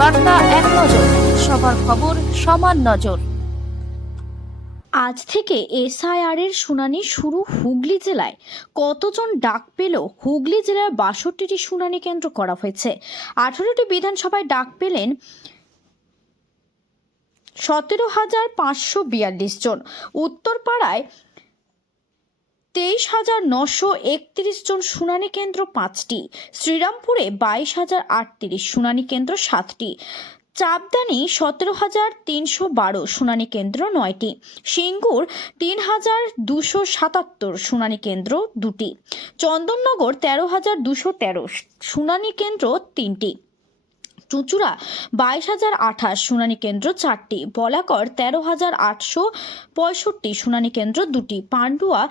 বার্তা এক নজর, সবার খবর সমান নজর। আজ থেকে এসআইআর এর শুনানি শুরু হুগলি জেলায়। কতজন ডাক পেল হুগলি জেলার বাষট্টিটি শুনানি কেন্দ্র করা হয়েছে। আঠারোটি বিধানসভায় ডাক পেলেন সতেরো হাজার পাঁচশো বিয়াল্লিশ জন। উত্তরপাড়ায় তেইশ হাজার নশো একত্রিশ জন শুনানি কেন্দ্র পাঁচটি, শ্রীরামপুরে বাইশ হাজার আটত্রিশ শুনানি কেন্দ্র সাতটি, চাপদানি সতেরো হাজার তিনশো বারো শুনানি কেন্দ্র নয়টি, সিঙ্গুর তিন হাজার দুশো সাতাত্তর শুনানি কেন্দ্র দুটি, চন্দননগর তেরো হাজার দুশো তেরো শুনানি কেন্দ্র তিনটি, চুঁচুড়া বাইশ হাজার আঠাশ শুনানি কেন্দ্র চারটি, বলাকর তেরো হাজার আটশো পঁয়ষট্টি শুনানি কেন্দ্র দুটি, পান্ডুয়া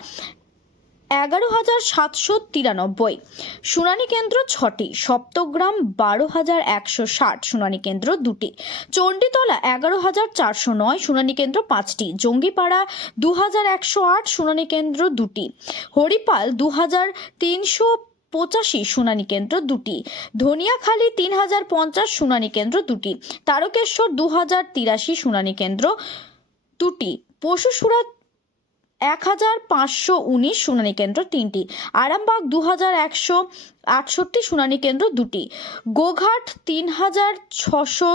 এগারো হাজার সাতশো তিরানব্বই। শুনানি কেন্দ্র ছটি, সপ্তগ্রাম বারো হাজার একশো ষাট, শুনানি কেন্দ্র দুটি। চণ্ডীতলা এগারো হাজার চারশো নয়, শুনানি কেন্দ্র পাঁচটি। জঙ্গিপাড়া দু হাজার একশো আট, শুনানি কেন্দ্র দুটি। হরিপাল দু হাজার তিনশো পঁচাশি, শুনানি কেন্দ্র দুটি। ধনিয়াখালী তিন হাজার পঞ্চাশ, শুনানি কেন্দ্র দুটি। তারকেশ্বর দু হাজার তিরাশি, শুনানি কেন্দ্র দুটি। পশুসুরা এক হাজার পাঁচশো উনিশ শুনানি কেন্দ্র তিনটি। আরামবাগ দু হাজার একশো আটষট্টি শুনানি কেন্দ্র দুটি। গোঘাট তিন হাজার ছশো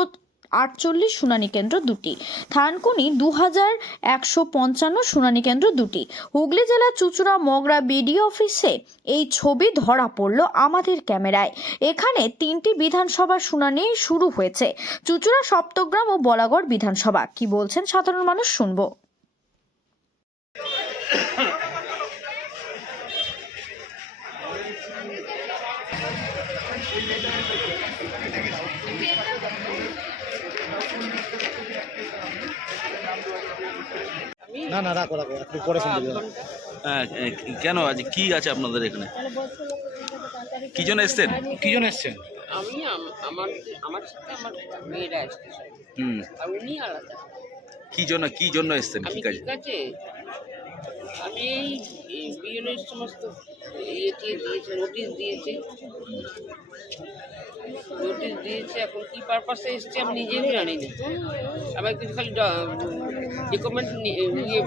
আটচল্লিশ শুনানি কেন্দ্র দুটি। থানকুনি দু হাজার একশো পঞ্চান্ন শুনানি কেন্দ্র দুটি। হুগলি জেলার চুচুড়া মগরা বিডিও অফিসে এই ছবি ধরা পড়ল আমাদের ক্যামেরায়। এখানে তিনটি বিধানসভার শুনানি শুরু হয়েছে। চুচুড়া, সপ্তগ্রাম ও বলাগড় বিধানসভা। কি বলছেন সাধারণ মানুষ শুনব। না না রাখো রাখো একটু পরে ফোন হ্যাঁ, কেন? আজ কি আছে আপনাদের এখানে? কি জন্য এসছেন? কি জন এসছেন? আমি আমার আমার সাথে আমার মেয়েরা আসছে সব। হুম। আর উনি আলাদা। কি জন্য কি জন্য এসছেন? আমি কি কাজে? ঠিক আছে আমি এই বিএনের সমস্ত ইয়ে টিয়ে দিয়েছে নোটিশ দিয়েছে। নোটিশ দিয়েছে এখন কী পারপাসে এসছে আমি নিজেও জানি না আমার কিছু খালি ডকুমেন্ট ইয়ে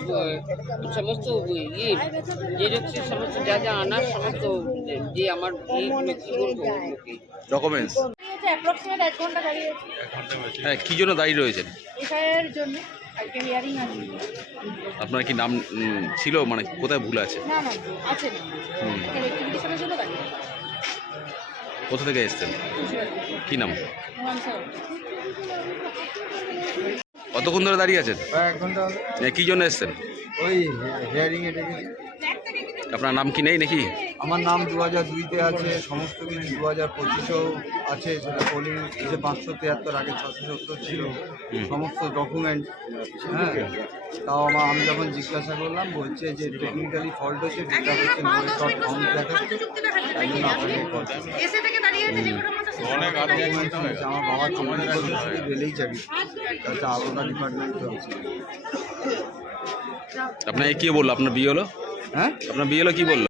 সমস্ত ইয়ে জেরক্সে সমস্ত যা যা আনার সমস্ত যে- আমার ইয়েগুলো কী বলব ডকুমেন্টস এক ঘণ্টা দাঁড়িয়ে হ্যাঁ কি জন্য দাঁড়িয়ে রয়েছেন? এফআইআর জন্য। আপনার কি নাম ছিল? মানে কোথায় ভুল আছে? না না আছে। না হুম ইলেকট্রিফিকেশনের জন্য দাঁড়িয়ে কোথা থেকে এসছেন? কি নাম? কতক্ষণ ধরে দাঁড়িয়ে আছেন? এক ঘণ্টা কি জন্য এসছেন? আপনার নাম কি নেই নাকি? আমার নাম দু হাজার দুইতে আছে সমস্ত কিছু দু হাজার পঁচিশেও আছে সেটা পোলিং যে পাঁচশো তিয়াত্তর আগে ছশো সত্তর ছিল সমস্ত ডকুমেন্ট হ্যাঁ। তাও আমার আমি যখন জিজ্ঞাসা করলাম বলছে যে টেকনিক্যালি ফল্ট হচ্ছে যেটা হচ্ছে নো রেকর্ড ফাউন্ড দেখাচ্ছে তাই জন্য আপনাকে কল অনেক ডকুমেন্টস আছে। আমার বাবা চব্বিশ বছর শুধু রেলেই চাকরি তাছাড়া আলাদা ডিপার্টমেন্টও আছে। আপনার কি বলল? আপনার বিয়ে হলো? হ্যাঁ? আপনার বিয়ে হলো কি বলল?